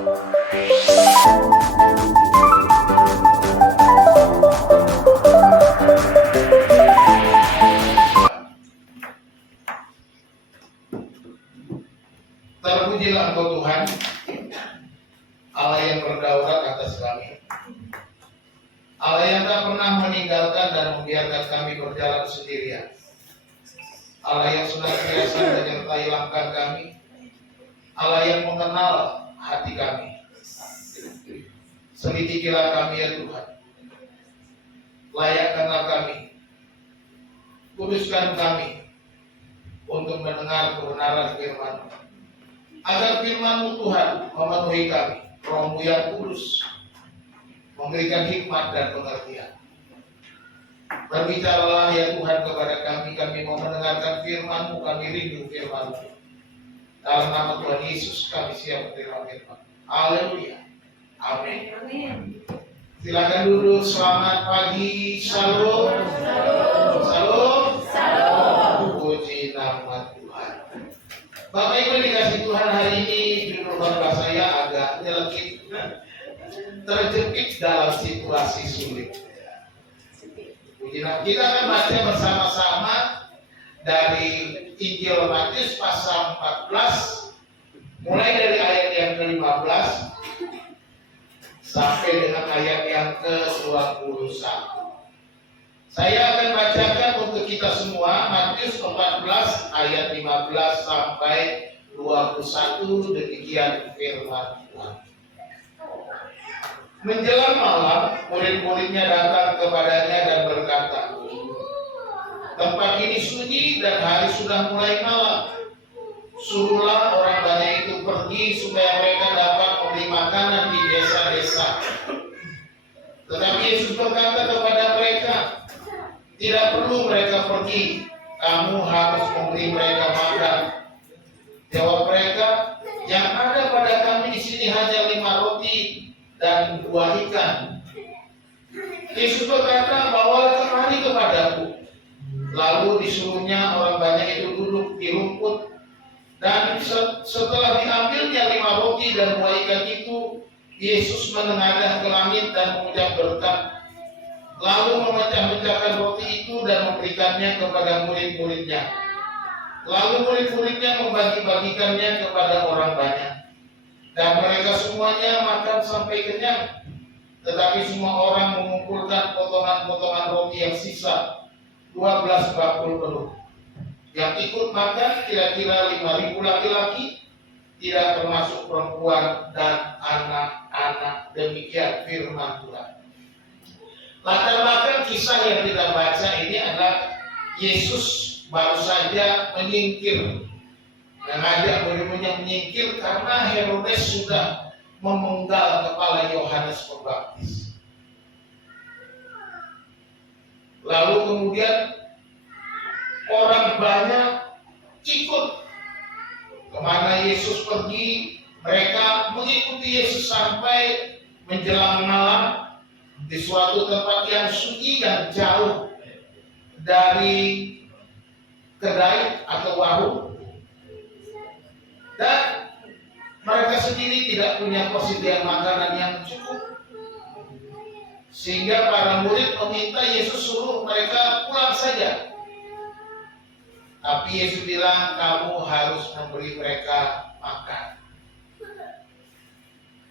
Terpujilah Engkau Tuhan, Allah yang berdaulat atas kami, Allah yang tak pernah meninggalkan dan membiarkan kami berjalan sendirian, Allah yang senantiasa menyertai langkah kami, Allah yang mengenal hati kami. Selidikilah kami ya Tuhan, layakkanlah kami, kuduskan kami untuk mendengar kebenaran firman-Mu, agar firman-Mu Tuhan memenuhi kami, Roh-Mu yang kudus memberikan hikmat dan pengertian. Berbicaralah ya Tuhan kepada kami mau mendengarkan firman-Mu, kami rindu firman-Mu. Dalam nama Tuhan Yesus kami siap menerima firman. Haleluya. Amin. Silakan duduk. Selamat pagi. Shalom. Shalom. Puji nama Tuhan. Bapak Ibu dikasih Tuhan, hari ini judul khotbah saya agak nyelekit, terjepit dalam situasi sulit. Kita akan baca bersama-sama dari Injil Matius pasal 14, mulai dari ayat yang ke-15 sampai dengan ayat yang ke-21. Saya akan bacakan untuk kita semua Matius 14 ayat 15 sampai 21, demikian firman Tuhan. Menjelang malam, murid-muridnya datang kepadanya dan berkata, "Tempat ini sunyi dan hari sudah mulai malam. Suruhlah orang banyak itu pergi supaya mereka dapat membeli makanan di desa-desa." Tetapi Yesus berkata kepada mereka, "Tidak perlu mereka pergi, kamu harus memberi mereka makan." Jawab mereka, "Yang ada pada kami di sini hanya 5 roti dan 2 ikan." Yesus berkata, "Bawalah kemari kepadaku." Lalu disuruhnya orang banyak itu duduk di rumput, dan setelah diambilnya 5 roti dan 2 ikan itu, Yesus menengadah ke langit dan mengucap berkat, lalu memecah-mecahkan roti itu dan memberikannya kepada murid-muridnya. Lalu murid-muridnya membagi-bagikannya kepada orang banyak, dan mereka semuanya makan sampai kenyang. Tetapi semua orang mengumpulkan potongan-potongan roti yang sisa, 12 bakul penuh. Yang ikut makan kira-kira 5.000 laki-laki, tidak termasuk perempuan dan anak-anak. Demikian firman Tuhan. Latar belakang kisah yang kita baca ini adalah Yesus baru saja menyingkir, mengajak murid-muridnya menyingkir karena Herodes sudah memenggal kepala Yohanes Pembaptis. Lalu kemudian orang banyak ikut kemana Yesus pergi. Mereka mengikuti Yesus sampai menjelang malam di suatu tempat yang sunyi dan jauh dari kedai atau warung, dan mereka sendiri tidak punya persediaan makanan yang cukup, sehingga para murid meminta Yesus suruh mereka pulang saja. Tapi Yesus bilang, "Kamu harus memberi mereka makan."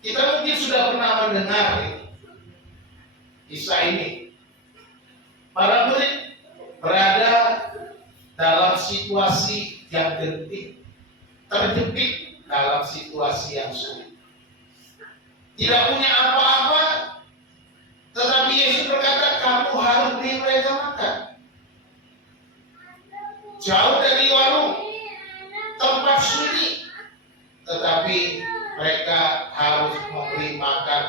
Kita mungkin sudah pernah mendengar kisah ini. Para murid berada dalam situasi yang genting, terjepit dalam situasi yang sulit, tidak punya apa-apa, tetapi Yesus berkata, "Kamu harus beri mereka makan." Jauh dari warung, tempat sunyi, tetapi mereka harus memberi makan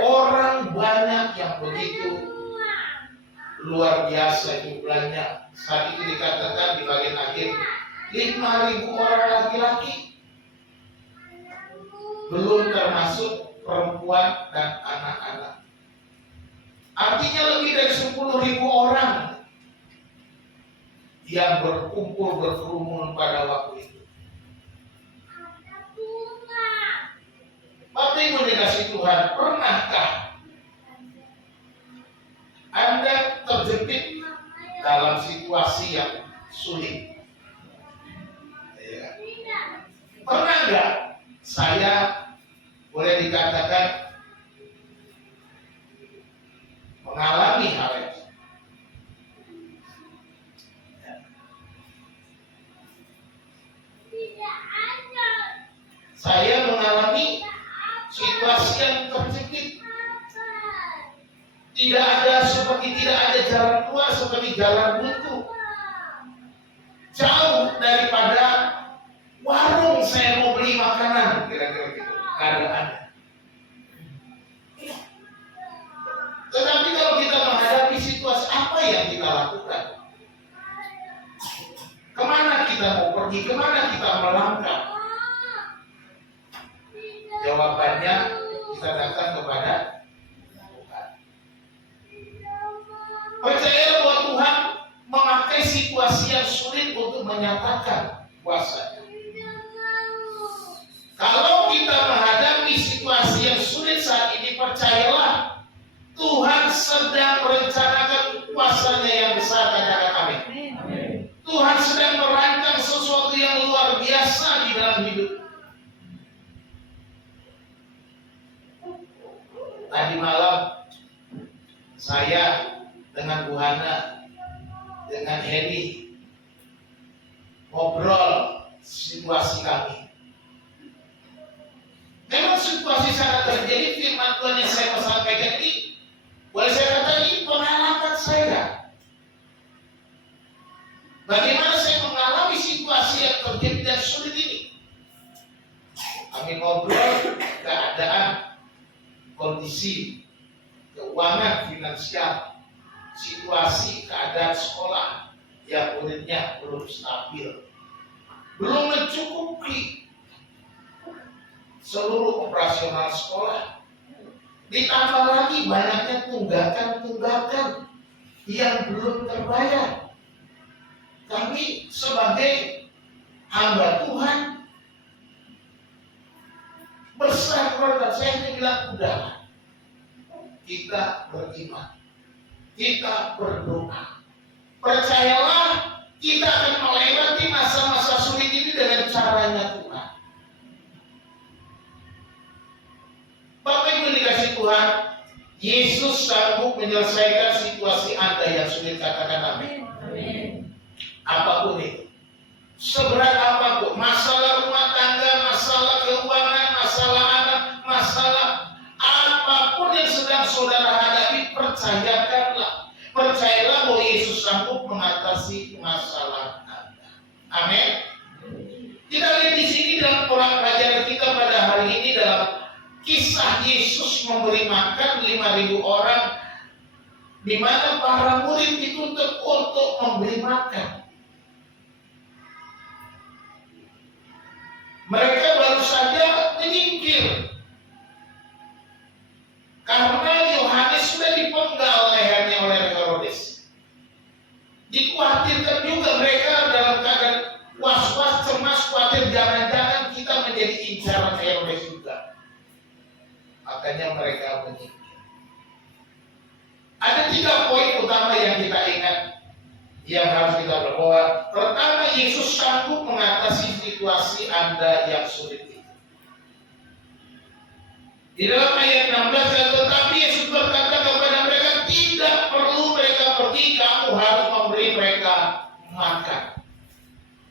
orang banyak yang begitu luar biasa jumlahnya. Saat itu dikatakan di bagian akhir 5.000 orang laki-laki, belum termasuk perempuan dan anak-anak. Artinya lebih dari 10.000 orang yang berkumpul berkerumun pada waktu itu. yang dikasih Tuhan, pernahkah Anda terjepit dalam situasi yang sulit? Ya. Pernah nggak saya boleh dikatakan mengalami hal itu? Saya mengalami situasi yang terjepit. Tidak ada jalan keluar, seperti jalan buntu. Jauh daripada warung saya mau beli makanan, kira-kira gitu keadaannya. Tetapi kalau kita menghadapi situasi, apa yang kita lakukan? Kemana kita mau pergi? Kemana kita melangkah? Jawabannya kita datang kepada Tuhan. Percaya bahwa Tuhan memakai situasi yang sulit untuk menyatakan kuasa. Kalau kita menghadapi situasi yang sulit saat ini, percayalah Tuhan sedang merencanakan kuasanya yang besar. Katakan amin. Tuhan sedang merancang sesuatu yang luar biasa di dalam hidup. Tadi malam saya dengan Bu Hana, dengan Heni ngobrol situasi kami. Memang situasi sangat terjadi. Firman Tuhan yang saya mau sampaikan ini, boleh saya katakan ini pengalaman saya. Bagaimana saya mengalami situasi yang terjadi dan sulit ini. Kami ngobrol keadaan, kondisi, keuangan, finansial, situasi, keadaan sekolah yang muridnya belum stabil, belum mencukupi seluruh operasional sekolah. Ditambah lagi banyaknya tunggakan-tunggakan yang belum terbayar. Kami sebagai hamba Tuhan besar keluarga saya bilang, udah, kita beriman, kita berdoa. Percayalah, kita akan melewati masa-masa sulit ini dengan caranya Tuhan. Bapak Ibu dikasih Tuhan, Yesus sanggup menyelesaikan situasi Anda yang sulit. Katakan amin. Apapun itu, seberat apapun, masalah rumah tangga, masalah keuangan, masalah anak, masalah apapun yang sedang saudara hadapi, percayalah bahwa Yesus sanggup mengatasi masalah Anda. Amin. Kita lihat di sini dalam Quran pelajaran kita pada hari ini, dalam kisah Yesus memberi makan 5.000 orang, di mana para murid dituntut untuk memberi makan. Mereka baru saja menyingkir karena Yohanes sudah dipenggal lehernya oleh Herodes. Dikhawatirkan juga mereka dalam keadaan was-was, cemas, khawatir jangan-jangan kita menjadi incaran Herodes juga. Makanya mereka menyingkir. Ada 3 poin utama yang kita ingat, yang harus kita bawa. Pertama, Yesus sanggup mengatasi situasi Anda yang sulit itu. Di dalam ayat 16, tetapi Yesus berkata kepada mereka, tidak perlu mereka pergi, kamu harus memberi mereka makan.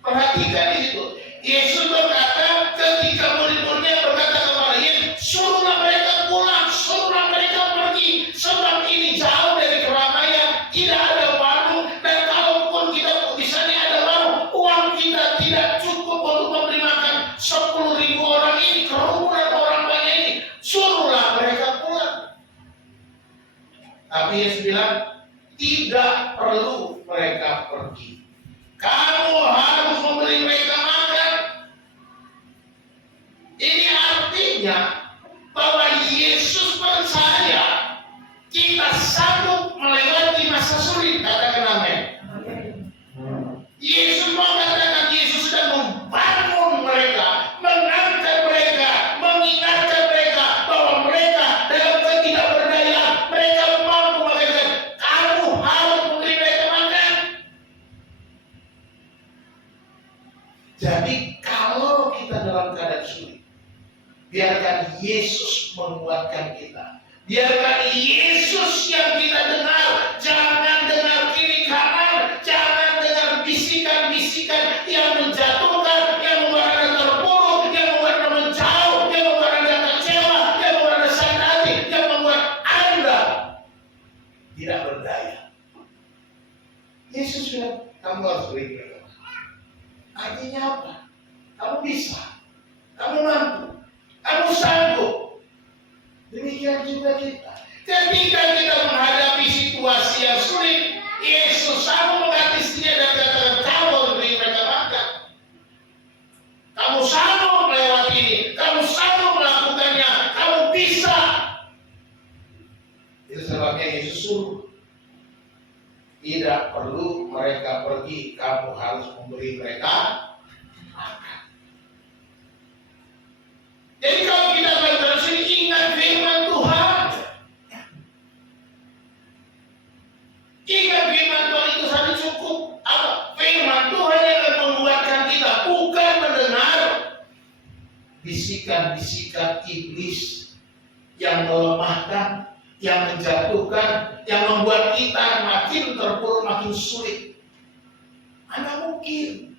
Perhatikan di situ. Yesus berkata ketika murid-muridnya berkata kepada Yesus, suruhlah mereka pulang, suruhlah mereka pergi, sebab ini jauh dari keramaian, tidak ada warung, dan kalaupun kita di sana ada warung, uang kita tidak cukup untuk memberi makan 10.000 orang ini, kerumunan orang banyak ini. Suruhlah mereka pulang. Tapi Yesus bilang, tidak perlu mereka pergi, kamu harus memberi mereka makan. Ini artinya bahwa Yesus percaya kita sanggup melewati masa sulit. Katakan amin. Yesus mau katakan, Yesus sedang membangun mereka, mengangkat mereka, mengingatkan mereka bahwa sulit. Biarkan Yesus menguatkan kita. Biarkan Yesus yang kita dengar. Jangan dengar kiri kanan. Jangan dengar bisikan-bisikan yang menjatuhkan, yang membuat Anda terpuruk, yang membuat Anda menjauh, yang membuat Anda kecewa, yang membuat Anda sakit hati, yang membuat Anda tidak berdaya. Yesus bilang, kamu harus beri mereka. Artinya apa? Kamu bisa. Kamu mampu. Kamu sanggup. Demikian juga kita. Ketika kita menghadapi situasi yang sulit, Yesus sanggup menggantinya dan katakan, kamu harus beri mereka makan. Kamu sanggup melewati ini. Kamu sanggup melakukannya. Kamu bisa. Itu sebabnya Yesus suruh. Tidak perlu mereka pergi. Kamu harus memberi mereka makan. Jadi kalau kita terus ingat firman Tuhan, ingat firman Tuhan itu saja cukup. Apa? Firman Tuhan yang akan menguatkan kita, bukan mendengar bisikan-bisikan iblis yang melemahkan, yang menjatuhkan, yang membuat kita makin terpuruk, makin sulit. Mana mungkin?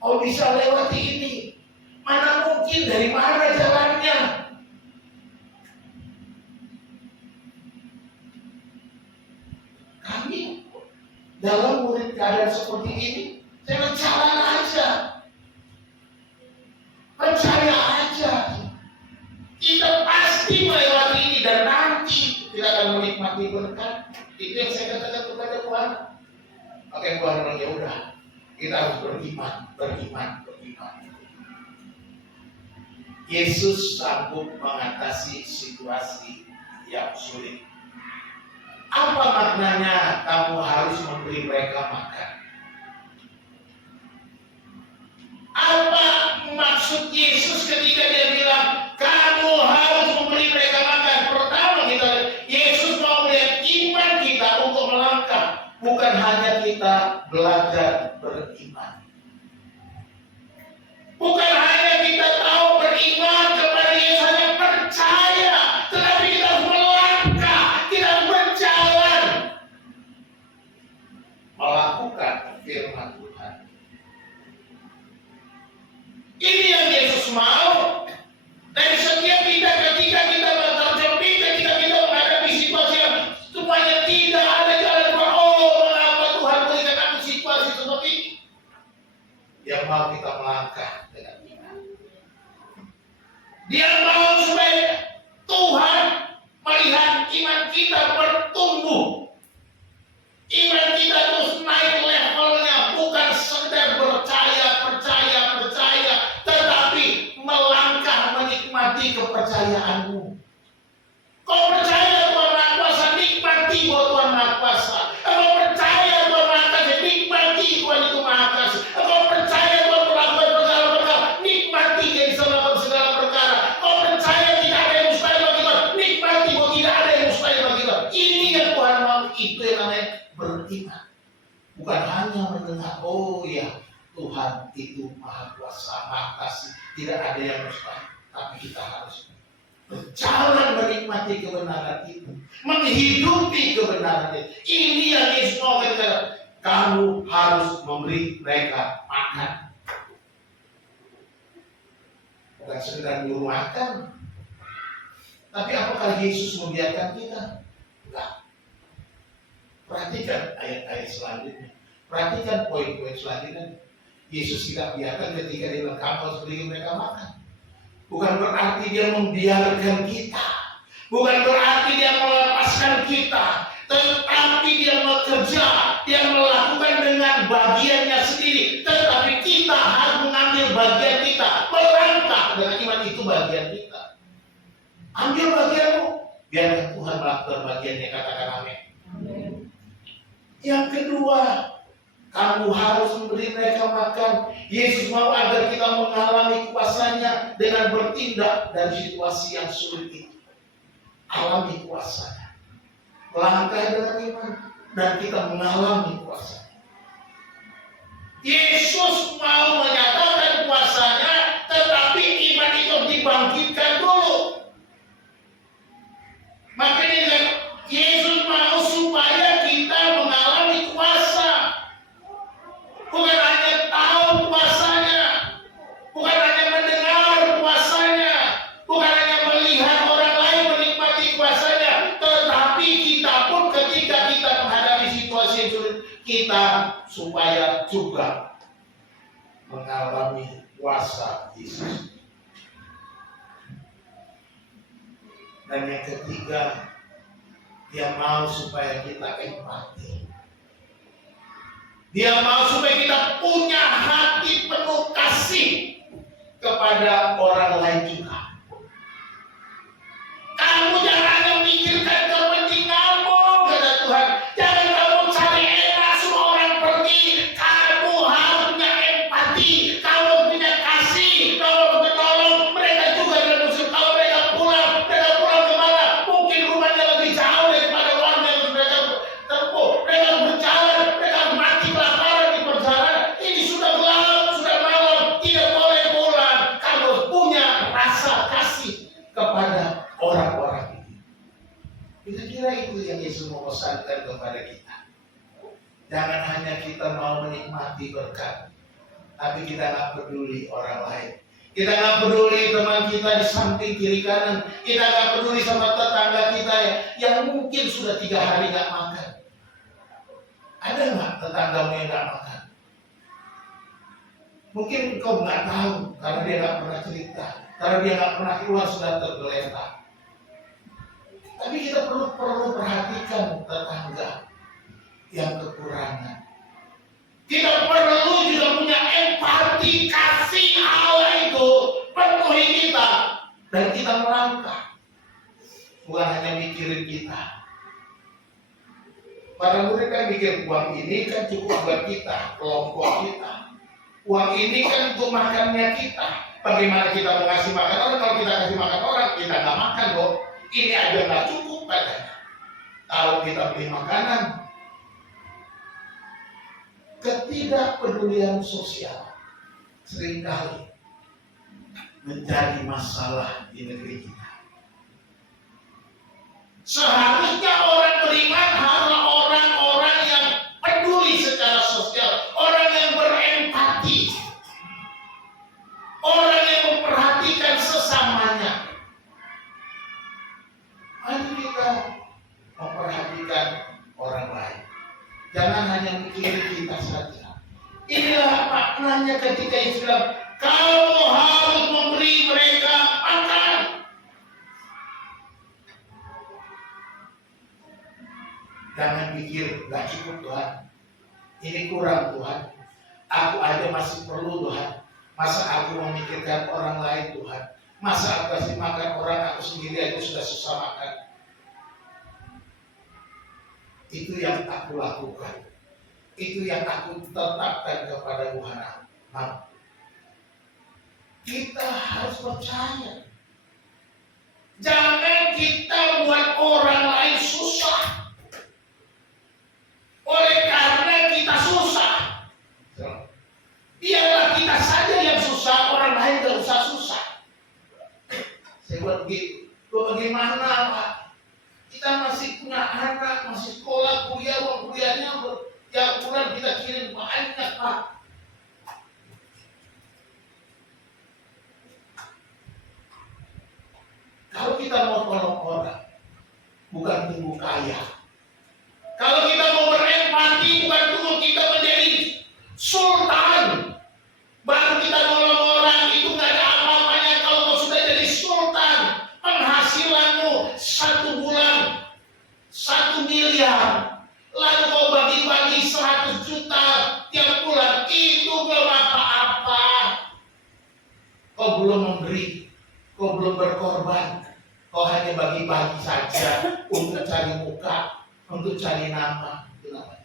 Oh, bisa lewati ini. Mana mungkin, dari mana jalannya? Kami dalam murid keadaan seperti ini, jangan jalan aja. Percaya aja. Kita pasti melewati ini dan nanti kita akan menikmati berkat. Itu yang saya katakan kepada Tuhan. Oke, Tuhan bilang, ya udah, kita harus beriman. Yesus sanggup mengatasi situasi yang sulit. Apa maknanya kamu harus memberi mereka makan? Apa maksud Yesus ketika dia bilang kamu harus memberi mereka makan? Pertama, Yesus mau melihat iman kita untuk melangkah, bukan hanya kita belajar beriman. Bukan hanya kita tahu beriman kepada Yesus, hanya percaya, tetapi kita harus melangkah, kita harus berjalan, melakukan firman Tuhan. Ini yang Yesus mau. Dan setiap kita ketika kita terjepit, ketika kita menghadapi situasi yang semuanya tidak ada jalan keluar. Oh, mengapa Tuhan berikan aku situasi seperti ini? Yang mau kita melangkah dengan iman. Dia mau supaya Tuhan melihat iman kita bertumbuh. Iman kita terus naik levelnya, bukan sekedar percaya, tetapi melangkah menikmati kepercayaanmu. Kau percaya Tuhan Maha Kuasa, nikmati bahwa Tuhan Maha Kuasa. Kau percaya Tuhan Maha Kuasa, nikmati Tuhan itu Maha Kuasa. Kau percaya Tuhan melakukan segala perkara, nikmati dia bisa melakukan segala perkara. Kau percaya tidak ada yang mustahil bagi Tuhan, nikmati bahwa tidak ada yang mustahil bagi Tuhan. Ini yang Tuhan mau, itu yang namanya beriman. Bukan hanya mendengar, oh ya Tuhan itu Maha Kuasa, Maha Kasih, tidak ada yang mustahil. Tapi kita harus berjalan menikmati kebenaran itu, menghidupi kebenaran itu. Ini yang Yesus mau katakan. Kamu harus memberi mereka makan. Bukan sekedar nyuruh makan. Tapi apakah Yesus membiarkan kita? Enggak. Perhatikan ayat-ayat selanjutnya. Perhatikan poin-poin selanjutnya. Yesus tidak biarkan ketika dia bilang kamu harus beri mereka makan. Bukan berarti dia membiarkan kita. Bukan berarti dia melepaskan kita. Tetapi dia bekerja. Dia melakukan dengan bagiannya sendiri. Tetapi kita harus mengambil bagian kita. Melangkah dengan iman, itu bagian kita. Ambil bagianmu. Biarkan Tuhan melakukan bagiannya. Katakan amin. Yang kedua, kamu harus memberi mereka makan. Yesus mau agar kita mengalami kuasanya dengan bertindak dari situasi yang sulit itu. Alami kuasanya. Langkah dengan iman dan kita mengalami kuasanya. Yesus mau menyatakan kuasanya, tetapi iman itu dibangkitkan dulu. Makanya Yesus mau supaya kita mengalami kuasa, bukan hanya tahu kuasanya, bukan hanya mendengar kuasanya, bukan hanya melihat orang lain menikmati kuasanya, tetapi kita pun ketika kita menghadapi situasi yang sulit, kita supaya juga mengalami kuasa Yesus. Dan yang ketiga, dia mau supaya kita empati. Dia mau supaya kita punya hati penuh kasih kepada orang lain juga. Kamu jangan hanya memikirkan kepentinganmu, kata Tuhan. Jangan kamu cari enak semua orang pergi. Kamu harus punya empati. Kamu punya kasih. Kamu menolong mereka juga dalam musim. Kalau mereka pulang kemana? Mungkin rumahnya lebih jauh daripada orang yang mereka tempuh. Mereka berjalan, mereka mati kelaparan di perjalanan. Ini sudah gelap, sudah malam, tidak boleh pulang. Kamu harus punya rasa kasih kepada orang-orang ini. Kira-kira itu yang Yesus mau pesankan kepada kita. Jangan hanya kita mau menikmati berkat, tapi kita nggak peduli orang lain. Kita nggak peduli teman kita di samping kiri kanan. Kita nggak peduli sama tetangga kita yang mungkin sudah 3 hari nggak makan. Ada nggak tetanggamu yang nggak makan? Mungkin engkau nggak tahu karena dia nggak pernah cerita, karena dia nggak pernah keluar sudah tergeletak. Tapi kita perlu perhatikan tetangga yang kekurangan. Kita perlu juga punya empati, kasih Allah itu penuhi kita, dan kita melangkah, bukan hanya mikirin kita. Para murid kan mikir uang ini kan cukup buat kita, kelompok kita. Uang ini kan untuk makannya kita. Bagaimana kita mau ngasih makan orang? Kalau kita kasih makan orang, kita nggak makan loh. Ini aja nggak cukup katanya. Kalau kita beli makanan, ketidakpedulian sosial seringkali menjadi masalah di negeri kita. Seharusnya orang beriman adalah orang-orang yang peduli secara sosial, orang yang berempati, orang yang memperhatikan sesamanya. Mari kita memperhatikan orang lain. Jangan hanya mikirin kita saja. Inilah maknanya ketika Yesus bilang, kamu harus memberi mereka makan. Jangan pikir, gak cukup Tuhan. Ini kurang Tuhan. Aku aja masih perlu Tuhan. Masa aku memikirkan orang lain Tuhan? Masa aku kasih makan orang, aku sendiri aja sudah susah makan. Itu yang aku lakukan. Itu yang aku tetapkan kepada Tuhan. Nah, kita harus percaya. Jangan kita buat orang lain susah. Oleh karena kita susah, biarlah kita saja yang susah, orang lain tidak usah susah. Saya buat begitu. Bagaimana Pak? Kita masih punya anak, masih sekolah, kuliah, uang kuliahnya tiap bulan kita kirim banyak Pak. Kalau kita mau tolong orang, bukan tunggu kaya. Kalau kita mau berempati, bukan tunggu kita menjadi sultan, baru kita nolong orang. Itu nggak ada apa-apanya kalau kau sudah jadi sultan. Penghasilanmu 1 bulan 1 miliar, lalu kau bagi-bagi 100 juta tiap bulan, itu belum apa-apa. Kau belum memberi, kau belum berkorban, kau hanya bagi-bagi saja untuk cari muka, untuk cari nama. Itu namanya.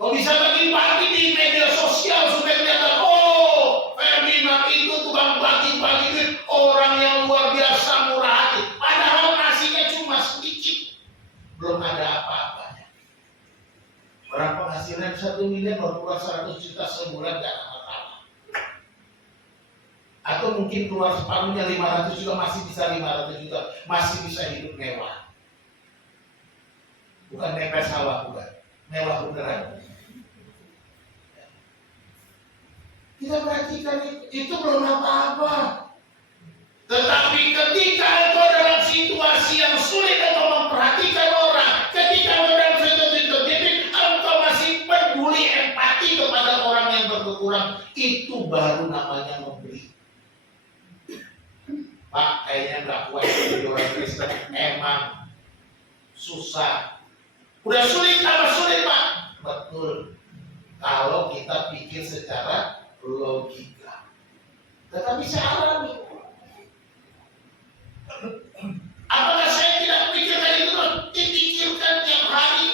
Kau bisa bagi-bagi di media sosial supaya kelihatan, oh Ferdinand itu tukang bagi-bagi duit, orang yang luar biasa murah hati. Padahal nasinya cuma sedikit, belum ada apa-apanya. Orang penghasilan 1 miliar baru kurang 100 juta sebulan, gak ada masalah. Atau mungkin keluar separuhnya 500 juta, masih bisa 500 juta, masih bisa hidup mewah. Bukan mepet sawah, bukan. Mewah beneran. Kita perhatikan itu belum apa-apa. Tetapi ketika engkau dalam situasi yang sulit atau memperhatikan orang, ketika engkau dalam situasi terjadi, engkau masih peduli empati kepada orang yang berkekurangan, itu baru namanya memberi. Pak, kayaknya nggak kuat jadi orang Kristen, emang susah. Udah sulit, tambah sulit, Pak. Betul. Kalau kita pikir secara logika. Tetapi saya alami. Apakah saya tidak pikirkan itu terus? Dipikirkan tiap hari.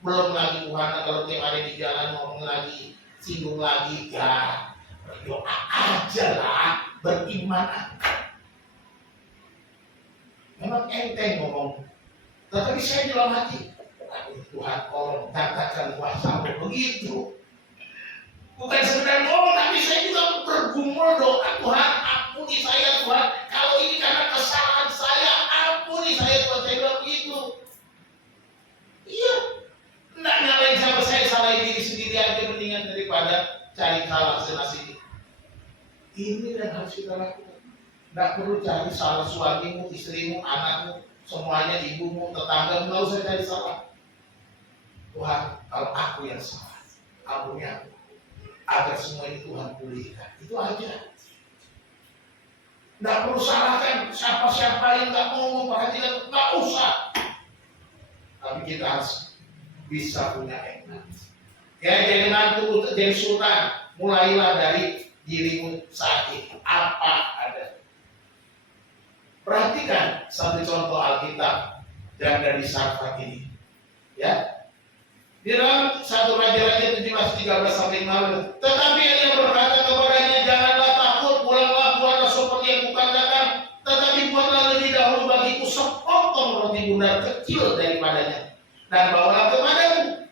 Belum lagi Tuhan, kalau tiap hari di jalan ngomong lagi, singgung lagi, ya berdoa aja lah, beriman. Memang enteng ngomong. Tetapi saya dalam hati, aduh Tuhan, tolong katakan kuasamu begitu. Bukan sekedar ngomong, tapi saya juga bergumul doa, Tuhan ampuni saya Tuhan. Kalau ini karena kesalahan saya, ampuni saya Tuhan. Saya bilang begitu. Iya. Nggak nyalain siapa, saya salahin diri sendiri aja mendingan daripada cari salah sana sini. Ini yang harus kita lakukan. Nggak perlu cari salah suamimu, istrimu, anakmu, semuanya, ibumu, tetanggamu, nggak usah cari salah. Tuhan, kalau aku yang salah, ampuni aku. Agar semua ini Tuhan pulihkan. Itu aja. Nggak perlu salahkan siapa-siapa yang nggak mau memperhatikan, nggak usah. Tapi kita harus bisa punya empati. Ya, jadi mantu, jadi sultan, mulailah dari dirimu saat ini. Apa ada? Perhatikan satu contoh Alkitab dan dari Sarfat ini. Ya. Di dalam 1 Raja-Raja 17:13-15, tetapi Elia berkata kepadanya, janganlah takut, buatlah seperti yang kukatakan, tetapi buatlah lebih dahulu bagiku sepotong roti bundar kecil daripadanya, dan bawalah kepadamu.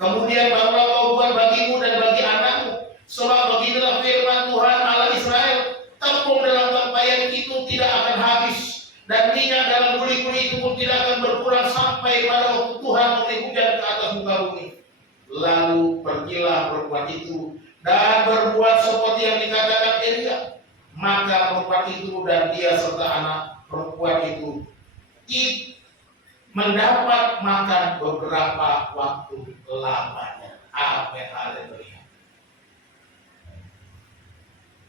Kemudian barulah kau buat bagimu dan bagi anakmu, sebab beginilah firman Tuhan Allah Israel, tepung dalam tempayan itu tidak akan habis, dan minyak dalam guli-guli itu pun tidak akan berkurang sampai pada waktu Tuhan memberi hujan ke atas muka bumi. Lalu pergilah perempuan itu dan berbuat seperti yang dikatakan Elia. Maka perempuan itu dan dia serta anak perempuan itu mendapat makan beberapa waktu lamanya. Amin, haleluya.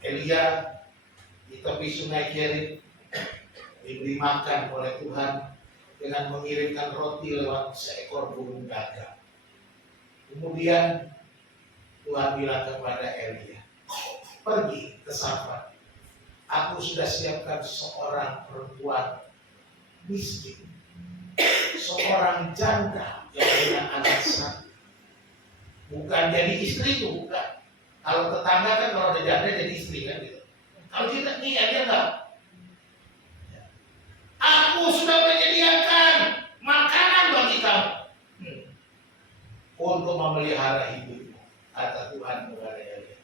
Elia di tepi sungai Kerit diberi makan oleh Tuhan dengan mengirimkan roti lewat seekor burung gagak. Kemudian Tuhan bilang kepada Elia, pergi ke Sarfat. Aku sudah siapkan seorang perempuan miskin, seorang janda yang punya anak satu. Bukan jadi istriku, bukan. Kalau tetangga kan kalau ada janda jadi istri kan gitu. Kalau kita nih aja enggak. Aku sudah menyediakan makanan bagi kamu untuk memelihara hidupmu, kata Tuhan kepada Elia.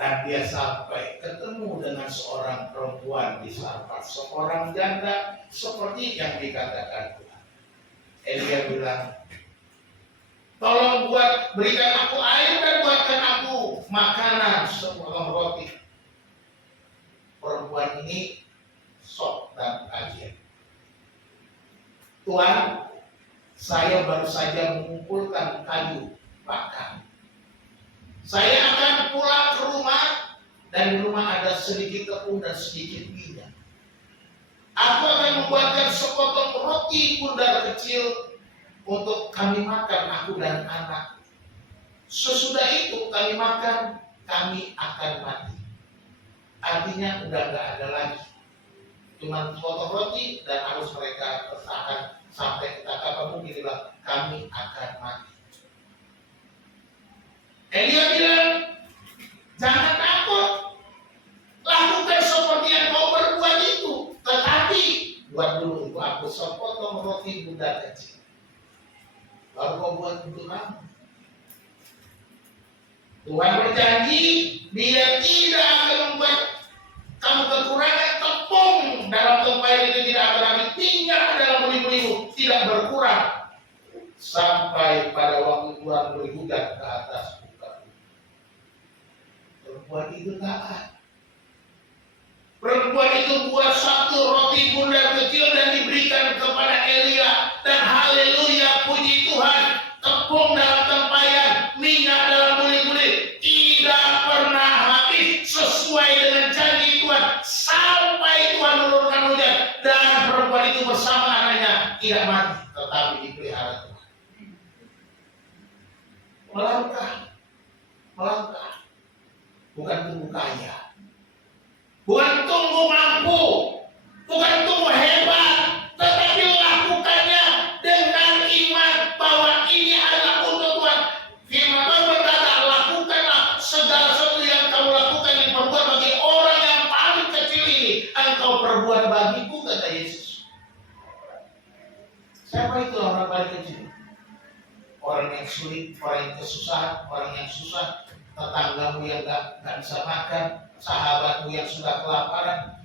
Dan dia sampai ketemu dengan seorang perempuan di Sarfat, seorang janda seperti yang dikatakan Tuhan. Elia bilang, tolong berikan aku air dan buatkan aku makanan sepotong roti. Perempuan ini sok dan kaget. Tuhan, saya baru saja mengumpulkan kayu bakar. Saya akan pulang ke rumah dan di rumah ada sedikit tepung dan sedikit minyak. Aku akan membuatkan sepotong roti bundar kecil untuk kami makan, aku dan anak. Sesudah itu kami makan, kami akan mati. Artinya udah nggak ada lagi, cuma potong roti dan harus mereka bertahan sampai kita kapan mungkin bilang kami akan mati. Elia bilang, jangan takut, lakukan seperti yang kau berbuat itu, tetapi buat dulu itu aku sepotong roti bundar kecil, baru kau buat untuk kamu. Tuhan berjanji berjanji dia tidak akan membuat kamu kekurangan tepung dalam tempayan itu tidak akan habis, tinggal dalam beli-belimu tidak berkurang sampai pada waktu Tuhan beri hujan ke atas muka bumi. Perempuan itu taat. Perempuan itu buat satu roti bundar kecil dan diberikan kepada Elia, dan haleluya, puji Tuhan, tepung dalam tempayan, minyak dalam buli-buli tidak pernah habis sesuai dengan janji Tuhan sampai Tuhan menurunkan hujan, dan perempuan itu bersama anaknya tidak mati tetapi dipelihara Tuhan. Melangkah, bukan tunggu kaya, bukan tunggu mampu, bukan tunggu hebat, tetapi lakukannya dengan iman bahwa ini adalah untuk Tuhan. Firman Tuhan berkata, lakukanlah segala sesuatu yang kamu lakukan yang perbuat bagi orang yang paling kecil ini, engkau perbuat bagiku, kata Yesus. Siapa itu orang paling kecil? Orang yang sulit, orang yang kesusahan, orang yang susah, tetanggamu yang gak bisa makan, sahabatmu yang sudah kelaparan.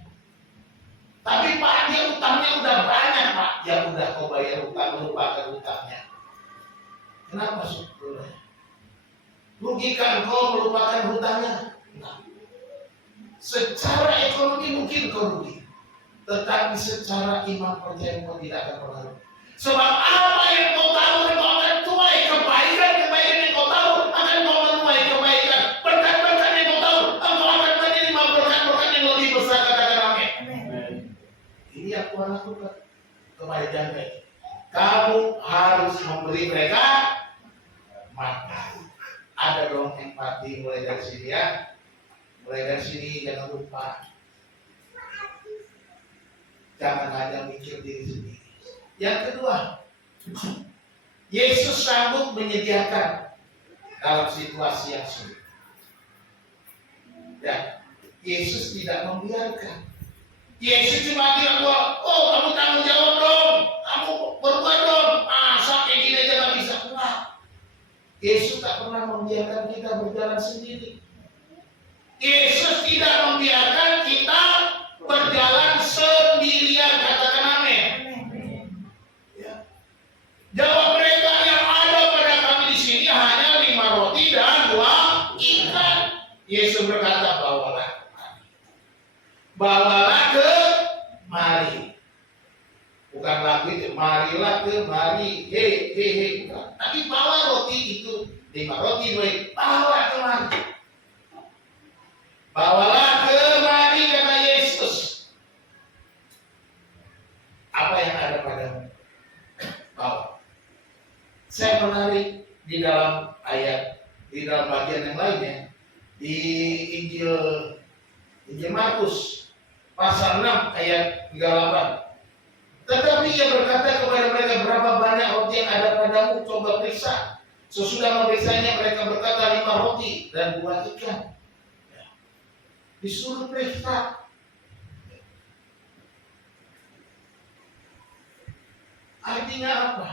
Tapi Pak, dia utangnya udah banyak Pak. Ya udah, kau bayar utang, lupakan utangnya. Kenapa sebetulnya? Rugikan kau melupakan hutangnya? Nah, secara ekonomi mungkin kau rugi, tetapi secara iman percaya kau tidak akan pernah rugi. Sebab apa yang kau tahu, kau akan tuai kebaikan yang kau tahu akan kau menuai kebaikan. Berkat-berkat yang kau tahu, engkau akan menerima berkat-berkat yang lebih besar. Katakan amin. Ini yang Tuhan lakukan kepada janda. Kamu harus memberi mereka makan. Ada dong empati mulai dari sini ya. Mulai dari sini jangan lupa. Jangan hanya mikir diri sendiri. Yang kedua, Yesus sanggup menyediakan dalam situasi yang sulit. Dan Yesus tidak membiarkan. Yesus cuma bilang, oh kamu tanggung jawab dong, kamu berbuat dong, masa kayak gini aja gak bisa. Enggak. Yesus tak pernah membiarkan kita berjalan sendiri. Yesus tidak membiarkan kita berjalan sendirian. Katakan amin. Jawab mereka yang ada pada kami di sini hanya 5 roti dan 2 ikan. Yesus berkata, bawalah kemari. Bukan lagu itu, marilah kemari. He. Tapi bawa roti itu, 5 roti 2 ikan. Bawa kemari. Bawalah kemari, kata Yesus. Apa yang ada padamu? Bawa. Saya menarik di dalam ayat, di dalam bagian yang lainnya, di Injil Markus pasal 6 ayat 38. Tetapi ia berkata kepada mereka, berapa banyak roti yang ada padamu? Coba periksa. Sesudah memeriksanya mereka berkata, 5 roti dan 2 ikan. Disuruh periksa. Artinya apa?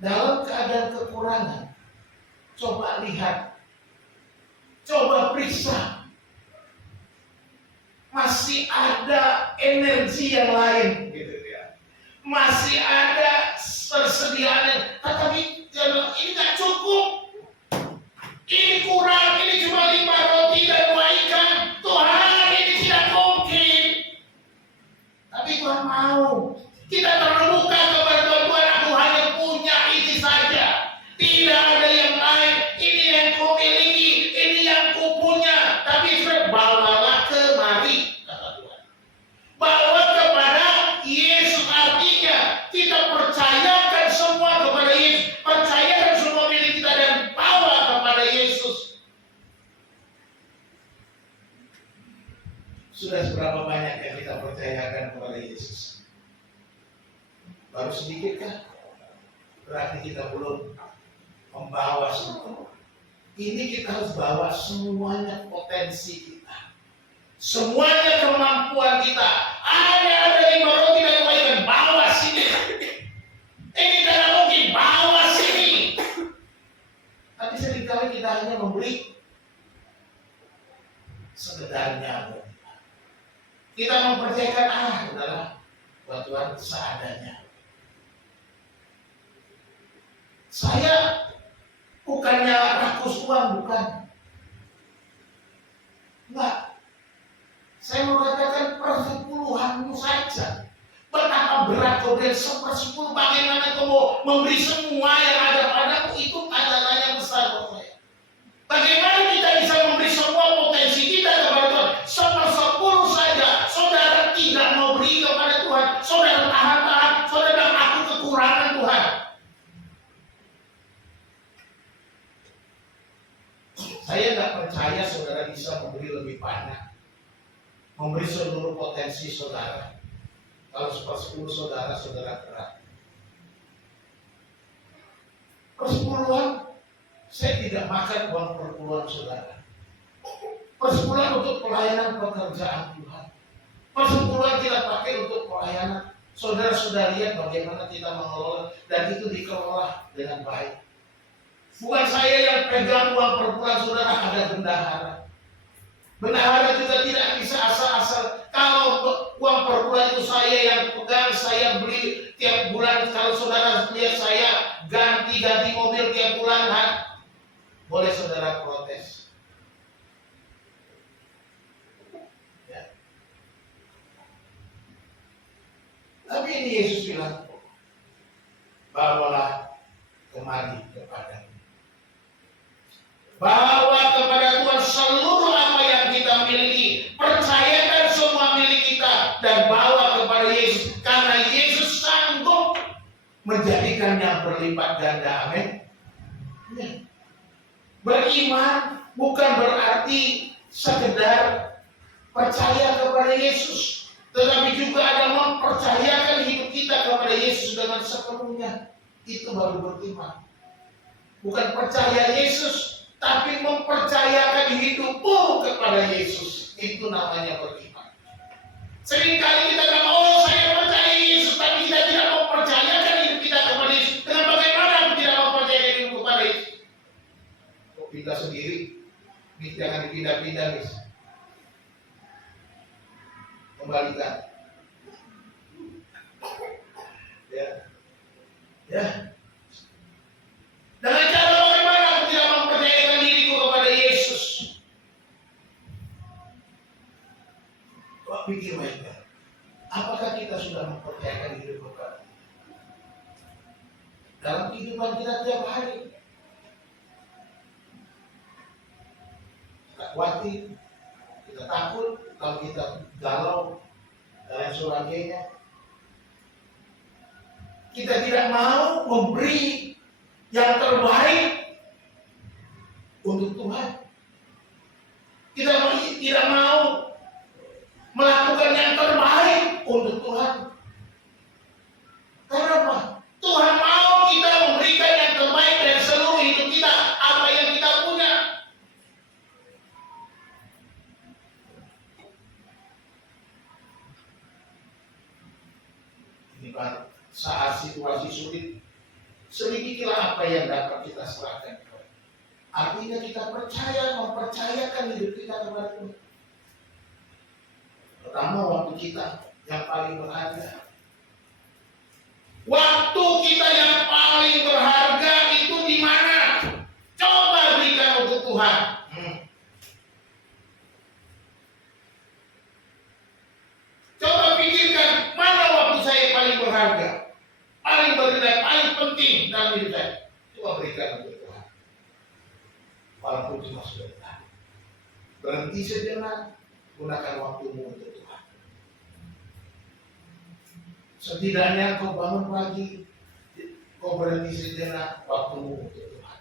Dalam keadaan kekurangan, coba lihat, coba periksa, masih ada energi yang lain, gitu ya. Masih ada persediaan, tetapi ini nggak cukup, ini kurang, ini cuma 5 roti dan 2 ikan. Tuhan, ini tidak mungkin. Tapi Tuhan mau kita terbuka kepada Tuhan. Aku hanya punya ini saja, tidak ada yang lain. Ini yang ku miliki, ini yang ku punya. Tapi bawalah kemari, kata Tuhan. Bawa kepada Yesus, artinya kita percayakan semua kepada Yesus, percayakan semua milik kita dan bawa kepada Yesus. Sudah seberapa banyak yang kita percayakan kepada Yesus? Baru sedikit kan? Berarti kita belum membawa semua. Ini kita harus bawa semuanya, potensi kita, semuanya kemampuan kita. Ada 5 roti dan 2 ikan, bawa sini. Ini tidak mungkin, bawa sini. Tapi seringkali kita hanya memberi sekedarnya. Kita mempercayakan, udahlah, buat Tuhan seadanya. Saya bukannya rakus uang, bukan. Enggak. Saya mau katakan persepuluhanmu saja. Betapa berat kau beri 1/10, bagaimana kau mau memberi semua yang ada padamu, itu adalah yang besar buat saya. Bagaimana kita bisa memberi semua potensi kita kepada Tuhan? 1/10 saja. Saudara tidak mau beri kepada Tuhan. Saudara tahan-tahan. Saudara bilang, aku kekurangan Tuhan. Saya tidak percaya saudara bisa memberi lebih banyak. Memberi seluruh potensi saudara. Kalau 1/10 saudara berat. Persepuluhan, saya tidak makan uang perpuluhan saudara. Persepuluhan untuk pelayanan pekerjaan Tuhan. Persepuluhan kita pakai untuk pelayanan. Saudara sudah lihat bagaimana kita mengelola, dan itu dikelola dengan baik. Bukan saya yang pegang uang perpuluhan saudara, ada bendahara. Bendahara juga tidak bisa asal-asal. Kalau uang perpuluhan itu saya yang pegang, saya beli tiap bulan. Kalau saudara lihat saya ganti mobil tiap bulan, boleh saudara protes. Ya. Tapi ini Yesus bilang, bawalah kemari kepadamu. Bawa kepada Tuhan seluruh apa yang kita miliki. Percayakan semua milik kita dan bawa kepada Yesus. Karena Yesus sanggup menjadikannya berlipat ganda. Amin. Beriman bukan berarti sekedar percaya kepada Yesus, tetapi juga ada mempercayakan hidup kita kepada Yesus dengan sepenuhnya. Itu baru beriman. Bukan percaya Yesus, tapi mempercayakan hidupmu kepada Yesus. Itu namanya beriman. Seringkali kita bilang, oh saya percaya Yesus, tapi kita tidak mempercayakan hidup kita kepada Yesus. Dengan bagaimana aku tidak mempercayakan hidup kepada Yesus? Kok pindah sendiri? Ini jangan dipindah-pindah, nih. Kembalikan. Ya. Dengan cara bagaimana aku tidak mempercayakan diriku kepada Yesus? Kok pikir baik-baik. Apakah kita sudah mempercayakan diri kepada dalam kehidupan kita tiap hari? Kita khawatir, kita takut, kalau kita galau dan lain sebagainya. Kita tidak mau memberi yang terbaik untuk Tuhan. Kita tidak mau melakukan yang terbaik untuk Tuhan. Kenapa? Tuhan mau kita memberikan yang terbaik dari seluruh hidup kita, apa yang kita punya. Ini Pak, saat situasi sulit, selidikilah apa yang dapat kita serahkan. Artinya kita mempercayakan hidup kita kepada Tuhan. Pertama, waktu kita yang paling berharga. Waktu kita yang paling berharga itu di mana? Coba berikan untuk Tuhan. Coba pikirkan, mana waktu saya paling berharga, paling bernilai, paling penting dalam hidup saya. Coba berikan untuk Tuhan. Walaupun cuma sebentar. Berhenti sejenak, gunakan waktumu untuk Tuhan. Setidaknya kau bangun pagi, kau berhenti sejenak, waktumu untuk Tuhan.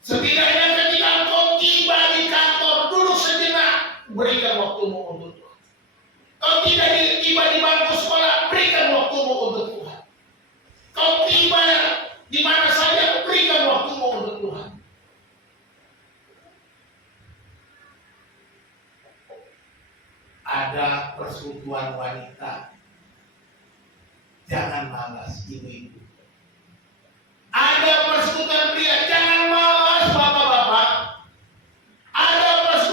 Setidaknya ketika kau tiba di kantor, duduk sejenak, berikan waktumu untuk Tuhan. Kau tidak tiba di bangku sekolah, berikan waktumu untuk Tuhan. Kau tiba di mana saja, berikan waktumu untuk Tuhan. Ada persekutuan wanita, jangan malas ibu-ibu. Ada persekutuan pria, jangan malas bapak-bapak. Ada persekutuan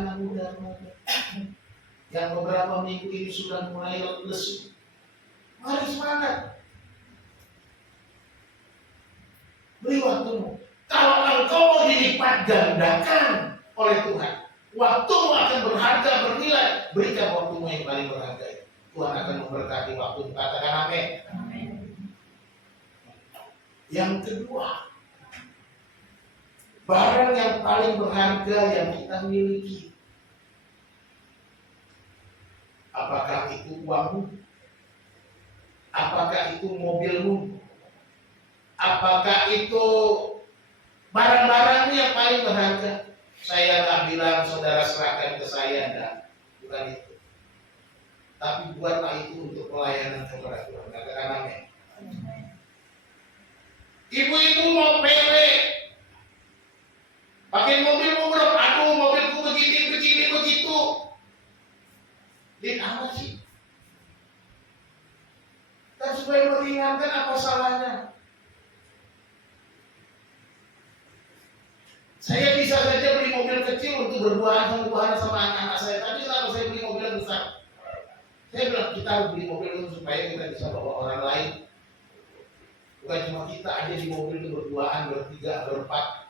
anak-anak muda yang beberapa minggu ini sudah mulai lesu. Mari semangat. Beri waktumu. Kalau engkau mau dilipat gandakan oleh Tuhan, waktumu akan berharga, bernilai. Berikan waktumu yang paling berharga. Tuhan akan memberkati waktu. Katakan amin. Yang kedua, barang yang paling berharga yang kita miliki. Apakah itu uangmu? Apakah itu mobilmu? Apakah itu barang-barangmu yang paling berharga? Saya tak bilang saudara serahkan ke saya, enggak. Bukan itu. Tapi buatlah itu untuk pelayanan kepada Tuhan. Katakan amin. Ibu-ibu mau pele, pakai mobil murah, aduh mobilku begini begitu. Din apa sih? Dan supaya meringankan, apa salahnya? Saya bisa saja beli mobil kecil untuk berduaan sama anak-anak saya. Tapi kenapa saya beli mobil yang besar? Saya bilang kita harus beli mobil itu supaya kita bisa bawa orang lain. Bukan cuma kita aja di mobil itu berduaan, bertiga, berempat.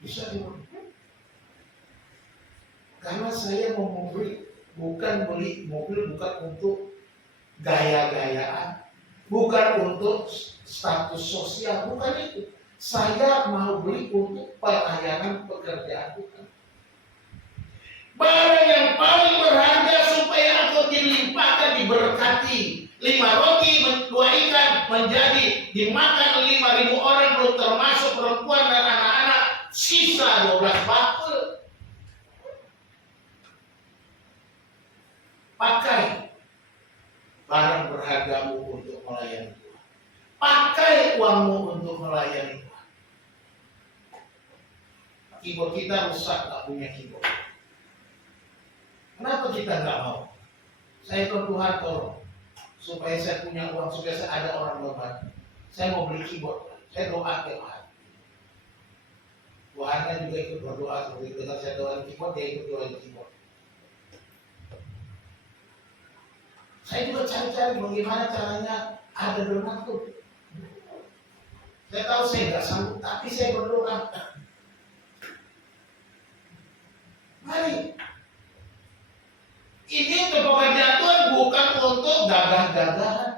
Bisa di karena saya mau membeli, bukan beli mobil bukan untuk gaya-gayaan, bukan untuk status sosial, bukan itu. Saya mau beli untuk pelayanan pekerjaan Tuhan. Barang yang paling berharga supaya aku dilimpahkan, diberkati. 5 roti, 2 ikan menjadi dimakan 5.000 orang, belum termasuk perempuan dan anak-anak. Sisa 12 bakul. Pakai barang berhargamu untuk melayani Tuhan. Pakai uangmu untuk melayani Tuhan. Keyboard kita rusak, tak punya keyboard. Kenapa kita nggak mau? Saya ke Tuhan tolong, supaya saya punya uang, supaya saya ada orang membantu. Saya mau beli keyboard. Saya doa tiap hari. Tuhan juga ikut berdoa. Seperti dengar saya doa keyboard, dia ikut doa keyboard. Saya juga cari-cari bagaimana caranya ada donatur. Saya tahu saya nggak sanggup, tapi saya berdoa. Mari. Ini untuk pekerjaan Tuhan, bukan untuk gagah-gagahan.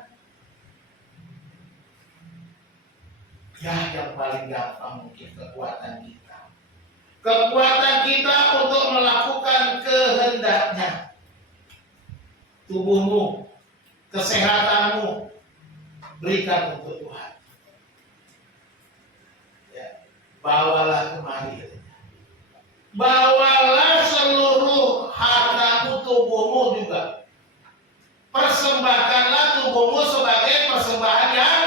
Ya, yang paling gampang mungkin kekuatan kita. Kekuatan kita untuk melakukan kehendaknya. Tubuhmu, kesehatanmu, berikan untuk Tuhan. Ya, bawalah kemari. Bawalah seluruh hartamu, tubuhmu juga. Persembahkanlah tubuhmu sebagai persembahan yang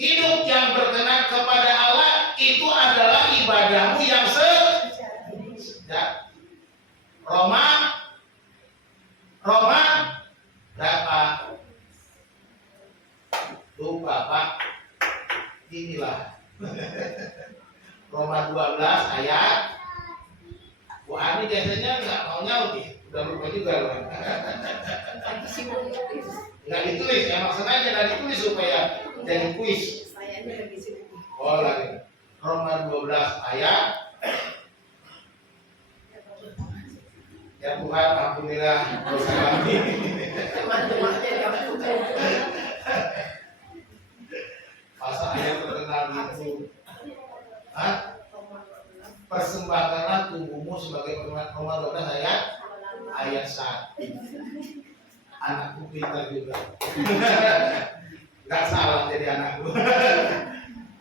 hidup, yang berkenan kepada Allah. Itu adalah ibadahmu yang sejati. Roma berapa? Lupa Pak. Inilah Roma 12 ayat. Bu Ani biasanya nggak mau nyaut ya. Udah lupa juga loh. Nggak ditulis, emang sengaja nggak ditulis supaya jadi kuis. Oh lagi. Roma 12 ayat. Ya Tuhan, alhamdulillah dosa kami. Masa ayat terkenal itu. Hah? Persembahkanlah tubuhmu sebagai persembahan. Roma 12 ayat 1. Anakku pintar juga. Gak salah jadi anakku.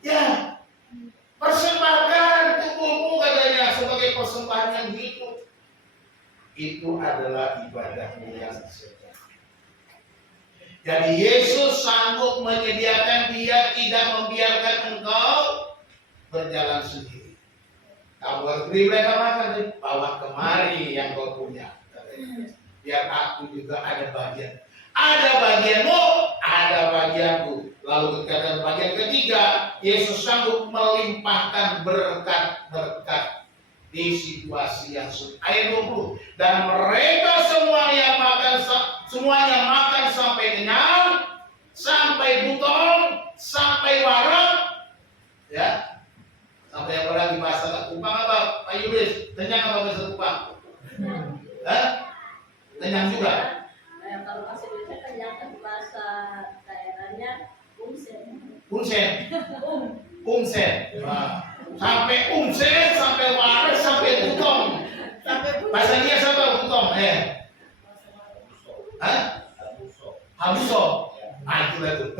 Ya, persembahkan tubuhmu katanya sebagai persembahan yang hidup. Itu adalah ibadahmu yang sejati. Jadi Yesus sanggup menyediakan, dia tidak membiarkan engkau berjalan sendiri. Kamu harus beri mereka makan, bawa kemari yang kau punya. Biar aku juga ada bagian. Ada bagianmu, ada bagianku. Lalu ketika bagian ketiga, Yesus sanggup melimpahkan berkat-berkat di situasi yang sulit. Ayat 20. Dan mereka semuanya makan sampai kenyang, sampai butong, sampai warak, ya. Sampai apa lagi bahasa Kupang apa? Pak Yulis, kenyang apa bahasa Kupang? Kenyang juga. Kalau bahasa Indonesia kenyang, kan bahasa daerahnya umsen. Umsen. Nah, sampai umsen, sampai warak, sampai butong. Bahasa dia sampai butong, Habuso. Itu lah tuh.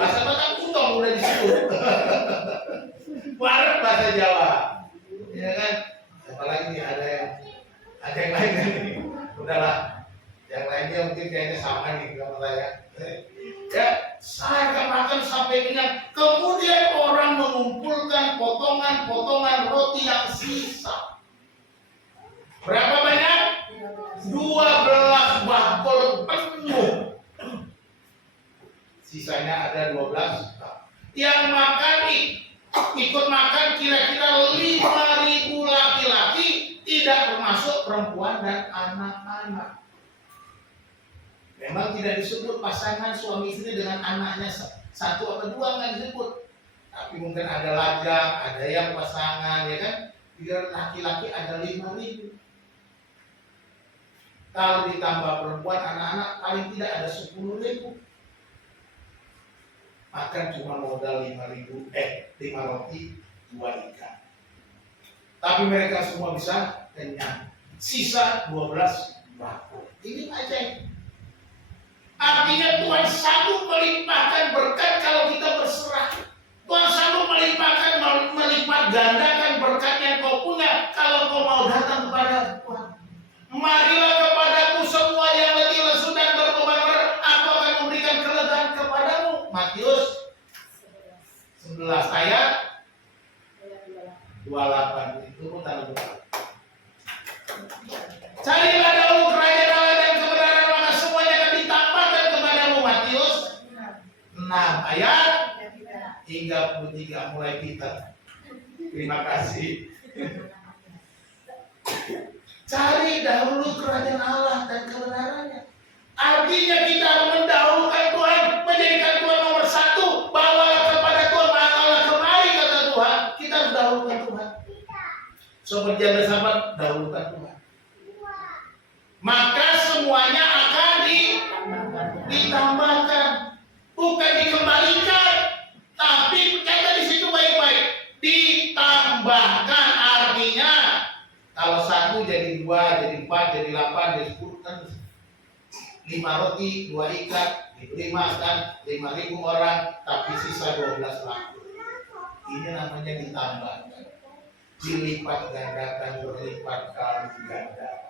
Bahasa Batak butong udah disebut. Warak bahasa Jawa, ya kan? Apalagi nih ada yang lain nih. Udahlah, yang lainnya mungkin kayaknya sama nih sama saya. Ya, saya akan makan sampai kenyang. Kemudian orang mengumpulkan potongan-potongan roti yang sisa. Berapa banyak? 12 bakul penuh. Sisanya ada 12. Yang makan ikut makan kira-kira 5.000 laki-laki, tidak termasuk perempuan dan anak-anak. Memang tidak disebut pasangan suami istri dengan anaknya satu atau dua, nggak disebut. Tapi mungkin ada lajang, ada yang pasangan, ya kan? Biar laki-laki ada 5.000. Kalau ditambah perempuan, anak-anak paling tidak ada 10.000. Makan cuma modal 5 roti, 2 ikan. Tapi mereka semua bisa kenyang. Sisa 12 bakul. Ini ajaib. Artinya Tuhan sanggup melimpahkan berkat kalau kita berserah. Tuhan sanggup melipat gandakan berkat yang kau punya kalau kau mau datang kepada Tuhan. Marilah kepadaku semua yang letih lesu dan berbeban, aku akan memberikan kelegaan kepadamu. Matius 11 ayat 28. Itu pun tanda doa. Carilah dahulu kerajaan Allah dan kebenaran, maka semuanya akan ditambahkan kepadamu. Matius 6 ayat 33. Mulai Peter. Terima kasih. Cari dahulu kerajaan Allah dan kebenarannya. Artinya kita harus mendahulukan Tuhan, menjadikan Tuhan nomor 1. Bawalah kepada Tuhan, Allah kemari, kata Tuhan. Kita harus dahulukan Tuhan. Sobat jaga sahabat, dahulukan Tuhan. Maka semuanya akan ditambahkan, bukan dikembalikan. Tapi kata di situ baik-baik, ditambahkan. Artinya kalau 1 jadi 2, jadi 4, jadi 8, jadi 10 kan 5 roti, 2 ikan, diberi kan 5.000 orang, tapi sisa 12 laku. Ini namanya ditambahkan, dilipat gandakan, berlipat kali ganda.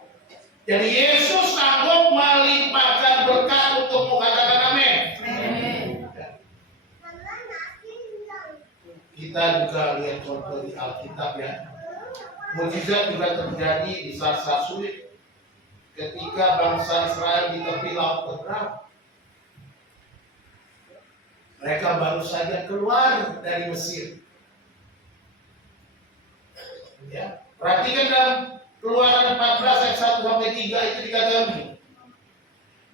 Jadi Yesus sanggup melimpahkan berkat untuk mengatakan amin. Kita juga lihat contoh di Alkitab, ya. Mukjizat juga terjadi di saat-saat sulit. Ketika bangsa Israel di tepi laut Teberau, mereka baru saja keluar dari Mesir. Ya, perhatikan dalam Keluaran 14 ayat 1 sampai 3 itu dikatakan,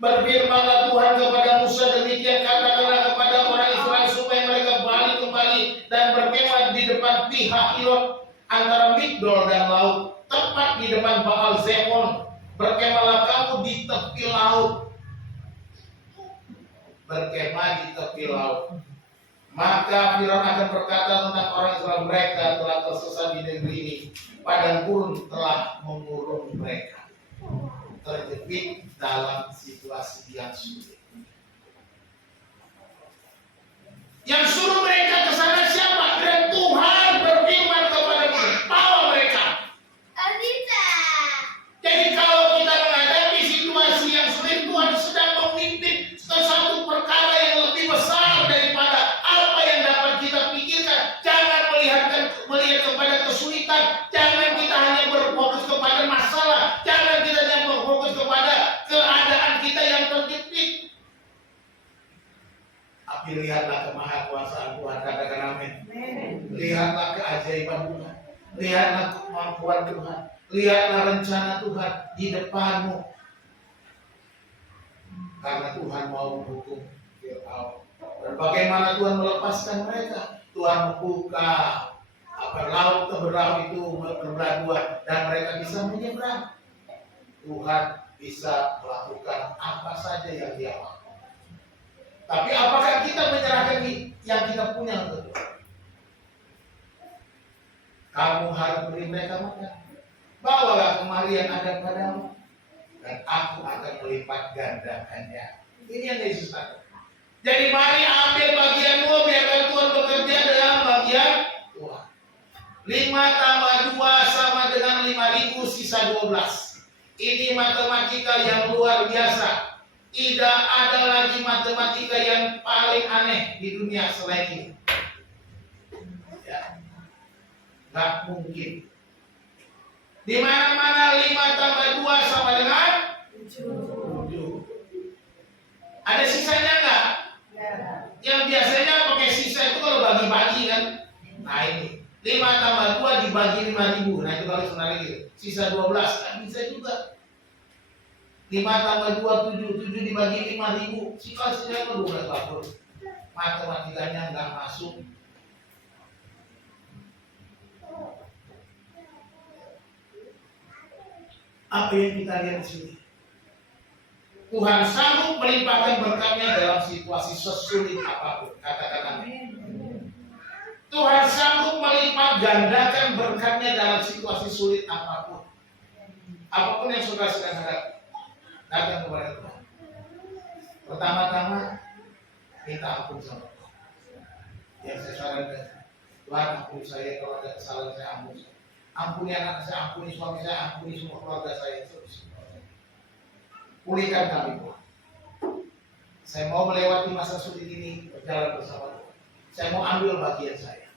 berfirmanlah Tuhan kepada Musa, demikian katakanlah kepada orang Israel supaya mereka balik kembali dan berkemah di depan Pihahirot antara Migdol dan laut, tepat di depan Baal Zefon. Berkemahlah kamu di tepi laut. Berkemah di tepi laut. Maka Firaun akan berkata tentang orang Israel, mereka telah tersesat di negeri ini. Padang gurun telah mengurung mereka. Terjepit dalam situasi yang sulit. Yang suruh mereka ke sana siapa? Dan Tuhan berfirman kepada mereka, bawa mereka. Jadi kalau kita menghadapi situasi yang sulit, Tuhan sedang memimpin ke satu perkara yang lebih besar daripada apa yang dapat kita pikirkan. Jangan melihat kepada kesulitan. Jangan kita hanya berfokus kepada masalah. Jangan kita hanya berfokus kepada keadaan kita yang terjepit. kemahakuasaan Tuhan, katakan amin. Lihatlah keajaiban Tuhan, lihatlah kemampuan Tuhan, lihatlah rencana Tuhan di depanmu. Karena Tuhan mau menghukum Firaun. Dan bagaimana Tuhan melepaskan mereka? Tuhan membuka laut terbelah itu terbelah dua dan mereka bisa menyeberang. Tuhan bisa melakukan apa saja yang Dia mau. Tapi apakah kita menyerahkan yang kita punya untuk Tuhan? Kamu harus beri mereka makan. Bawalah kemari yang ada padamu, dan aku akan melipat gandakannya. Ini yang Yesus katakan. Jadi mari ambil bagianmu, biarkan Tuhan bekerja dalam bagian Tuhan. 5 tambah 2 sama dengan 5.000 sisa 12. Ini matematika yang luar biasa. Tidak ada lagi matematika yang paling aneh di dunia selain ini. Ya. Gak mungkin. Di mana-mana 5 tambah 2 sama dengan 7. Ada sisanya enggak? Yang biasanya pakai sisa itu kalau bagi-bagi kan. Nah ini 5 tambah 2 dibagi 5.000. Nah itu kalau sebenarnya gitu. Sisa 12 kan bisa juga. 5 tambah 2 7 dibagi 5.000. Sisa 12 bakul. Matematikanya enggak masuk. Apa yang kita lihat di sini? Tuhan sanggup melimpahkan berkatnya dalam situasi sesulit apapun. Katakan amin. Tuhan sanggup melipat gandakan berkatnya dalam situasi sulit apapun. Apapun yang saudara sedang hadapi, datang kepada Tuhan. Pertama-tama minta ampun sama Tuhan. Yang saya sarankan, Tuhan ampuni saya kalau ada kesalahan, saya ampuni. Ampuni anak saya, ampuni suami saya, ampuni semua keluarga saya. Pulihkan kami Tuhan. Saya mau melewati masa sulit ini berjalan bersama Tuhan. Saya mau ambil bagian saya.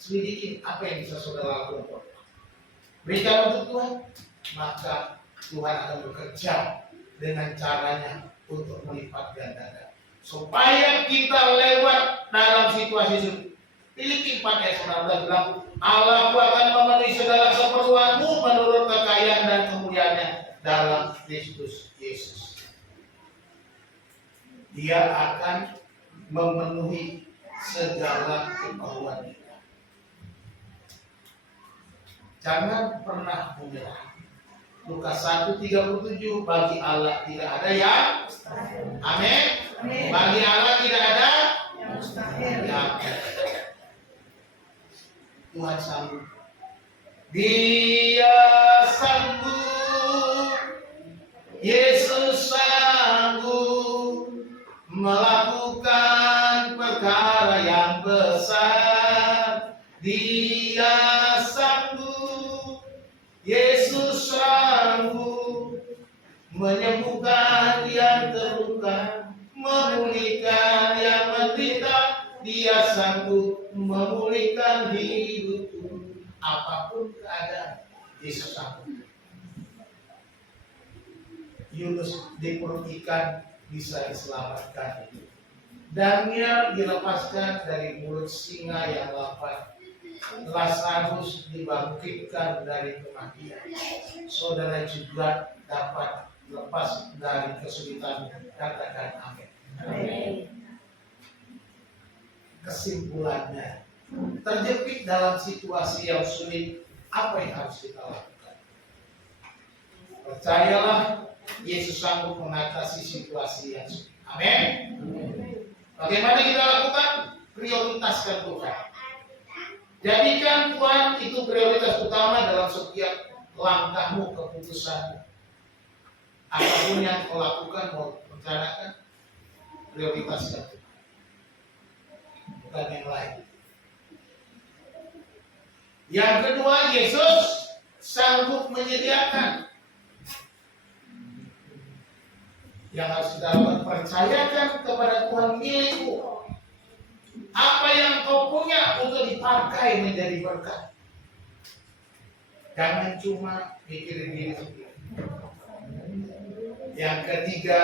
Selidikin apa yang bisa saudara lakukan Tuhan. Berikan untuk Tuhan, maka Tuhan akan bekerja dengan caranya untuk melipat gandakan. Supaya kita lewat dalam situasi sulit. Filipi 4 ayat 19 bilang, Allah akan memenuhi segala keperluanmu menurut kekayaan dan kemuliaannya dalam Kristus Yesus. Dia akan memenuhi segala keperluan kita. Jangan pernah menyerah. Lukas 1:37, bagi Allah tidak ada yang amin. Bagi Allah tidak ada yang mustahil. Tuhan sanggup. Dia sanggup. Yesus sanggup melakukan perkara yang besar. Dia sanggup. Yesus sanggup menyembuhkan yang terluka, memulihkan yang menderita. Dia sanggup memulihkan hidupku. Apapun keadaan, Yesus sanggup. Yunus di perut ikan bisa diselamatkan. Daniel dilepaskan dari mulut singa yang lapar. Lazarus dibangkitkan dari kematian. Saudara juga dapat lepas dari kesulitan. Katakan amin. Amin. Kesimpulannya, terjepit dalam situasi yang sulit, apa yang harus kita lakukan? Percayalah, Yesus sanggup mengatasi situasi yang sulit. Amin. Bagaimana kita lakukan? Prioritaskan Tuhan. Jadikan Tuhan itu prioritas utama dalam setiap langkahmu, keputusanmu. Apapun yang kau lakukan, mau rencanakan, prioritaskan Tuhan. Bukan yang lain. Yang kedua, Yesus sanggup menyediakan. Yang harus kita percayakan kepada Tuhan milikmu. Apa yang kau punya untuk dipakai menjadi berkat. Jangan cuma mikirin diri sendiri. Yang ketiga,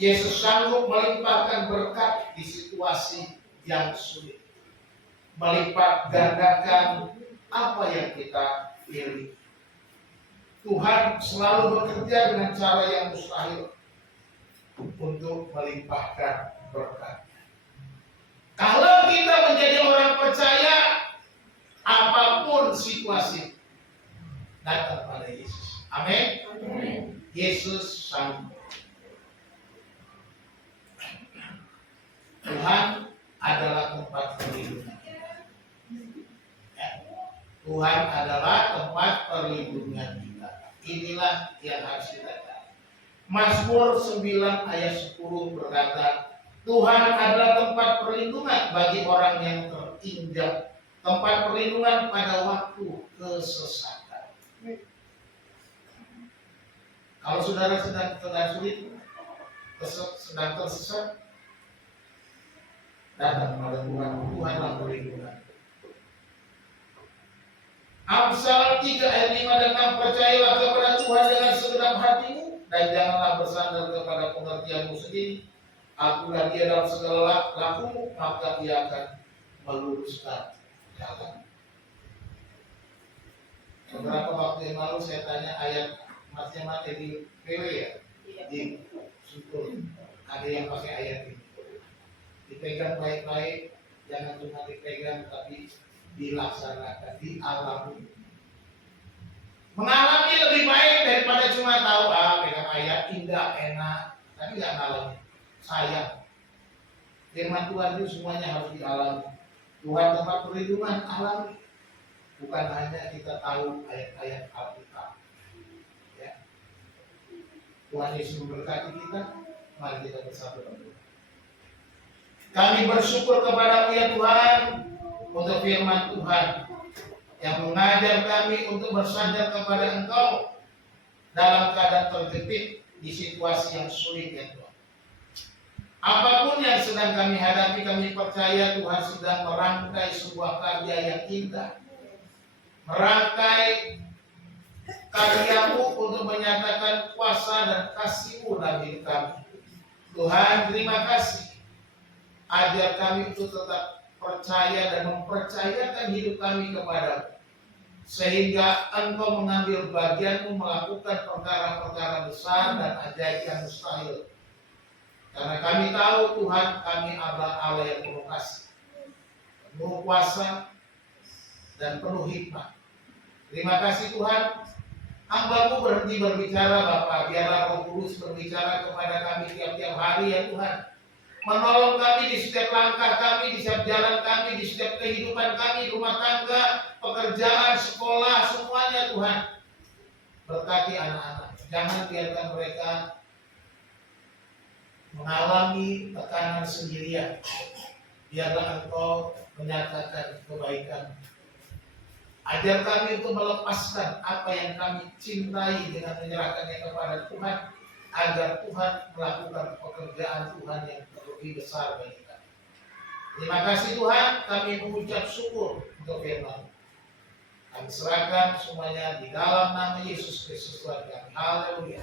Yesus sanggup melimpahkan berkat di situasi yang sulit. Melipat gandakan apa yang kita pilih. Tuhan selalu bekerja dengan cara yang mustahil untuk melimpahkan berkat. Kalau kita menjadi orang percaya, apapun situasi, datang pada Yesus. Amin. Yesus sanggup. Tuhan adalah tempat perlindungan. Ya. Tuhan adalah tempat perlindungan kita. Inilah yang harus kita tahu. Mazmur 9 ayat 10 berkata, Tuhan adalah tempat perlindungan bagi orang yang terinjak, tempat perlindungan pada waktu kesesatan. Kalau saudara sedang sulit, sedang tersesat, datang pada Tuhan. Tuhanlah perlindungan. Amsal 3 ayat 5 dan 6, percayalah kepada Tuhan dengan segenap hatimu dan janganlah bersandar kepada pengertianmu sendiri. Akulah dia dalam segala lakumu, maka dia akan meluruskan jalan. Beberapa waktu yang lalu saya tanya ayat matematika di PW ya, di Sutul. Ada yang pakai ayat ini. Dipegang baik-baik, jangan cuma dipegang tapi dilaksanakan, dialami. Mengalami lebih baik daripada cuma tahu pegang ayat indah, enak, tapi nggak ngalami. Sayang. Firman Tuhan itu semuanya harus dialami. Tuhan tempat perlindungan, alami. Bukan hanya kita tahu ayat-ayat Alkitab. Ya. Tuhan Yesus memberkati kita. Mari kita bersatu berdoa. Kami bersyukur kepada-Mu ya Tuhan untuk firman Tuhan yang mengajar kami untuk bersandar kepada Engkau dalam keadaan terjepit di situasi yang sulit ya Tuhan. Apapun yang sedang kami hadapi, kami percaya Tuhan sedang merangkai sebuah karya yang indah. Merangkai karya-Mu untuk menyatakan kuasa dan kasih-Mu dalam hidup kami. Tuhan, terima kasih. Ajar kami untuk tetap percaya dan mempercayakan hidup kami kepada-Mu. Sehingga Engkau mengambil bagian-Mu melakukan perkara-perkara besar dan ajaib yang mustahil. Karena kami tahu Tuhan, kami adalah Allah yang penuh kasih, penuh kuasa, dan penuh hikmat. Terima kasih Tuhan. Hamba-Mu berhenti berbicara Bapa, biarlah Roh Kudus berbicara kepada kami tiap-tiap hari ya Tuhan. Menolong kami di setiap langkah kami, di setiap jalan kami, di setiap kehidupan kami, rumah tangga, pekerjaan, sekolah, semuanya Tuhan. Berkati anak-anak. Jangan biarkan mereka mengalami tekanan sendirian. Biarlah Engkau menyatakan kebaikan. Ajar kami untuk melepaskan apa yang kami cintai dengan menyerahkannya kepada Tuhan, agar Tuhan melakukan pekerjaan Tuhan yang lebih besar bagi kami. Terima kasih Tuhan, kami mengucap syukur untuk firman. Kami serahkan semuanya di dalam nama Yesus Kristus Tuhan kami. Haleluya.